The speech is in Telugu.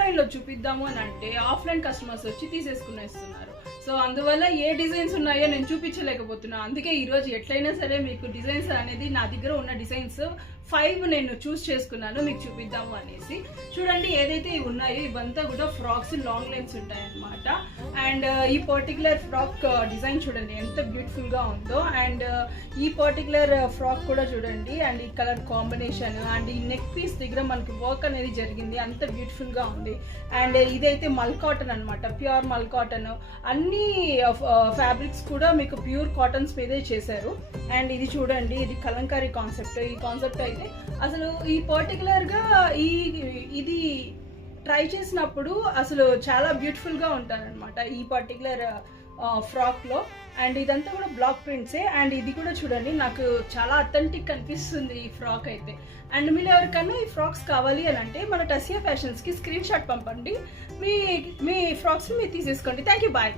ఆన్లైన్లో చూపిద్దాము అని అంటే ఆఫ్లైన్ కస్టమర్స్ వచ్చి తీసేసుకునేస్తున్నారు. సో అందువల్ల ఏ డిజైన్స్ ఉన్నాయో నేను చూపించలేకపోతున్నా. అందుకే ఈరోజు ఎట్లయినా సరే మీకు డిజైన్స్ అనేది నా దగ్గర ఉన్న డిజైన్స్ 5 నేను చూస్ చేసుకున్నాను మీకు చూపిద్దాము అనేసి. చూడండి ఏదైతే ఇవి ఉన్నాయో ఇవంతా కూడా ఫ్రాక్స్ లాంగ్ లెన్స్ ఉంటాయి అన్నమాట. అండ్ ఈ పర్టికులర్ ఫ్రాక్ డిజైన్ చూడండి ఎంత బ్యూటిఫుల్గా ఉందో. అండ్ ఈ పర్టికులర్ ఫ్రాక్ కూడా చూడండి. అండ్ ఈ కలర్ కాంబినేషన్ అండ్ ఈ నెక్ పీస్ దగ్గర మనకి వర్క్ అనేది జరిగింది, అంత బ్యూటిఫుల్గా ఉంది. అండ్ ఇదైతే మల్ కాటన్ అనమాట, ప్యూర్ మల్ కాటన్. అన్ని ఫ్యాబ్రిక్స్ కూడా మీకు ప్యూర్ కాటన్స్ మీదే చేశారు. అండ్ ఇది చూడండి, ఇది కలంకారీ కాన్సెప్ట్. ఈ కాన్సెప్ట్ అయితే అసలు ఈ పర్టికులర్గా ఇది ట్రై చేసినప్పుడు అసలు చాలా బ్యూటిఫుల్గా ఉంటారనమాట ఈ పర్టికులర్ ఫ్రాక్లో. అండ్ ఇదంతా కూడా బ్లాక్ ప్రింట్సే. అండ్ ఇది కూడా చూడండి నాకు చాలా అథెంటిక్ అనిపిస్తుంది ఈ ఫ్రాక్ అయితే. అండ్ మీరు ఎవరికన్నా ఈ ఫ్రాక్స్ కావాలి అని అంటే మన టసియా ఫ్యాషన్స్కి స్క్రీన్ షాట్ పంపండి, మీ ఫ్రాక్స్ని మీరు తీసేసుకోండి. Thank you, bye.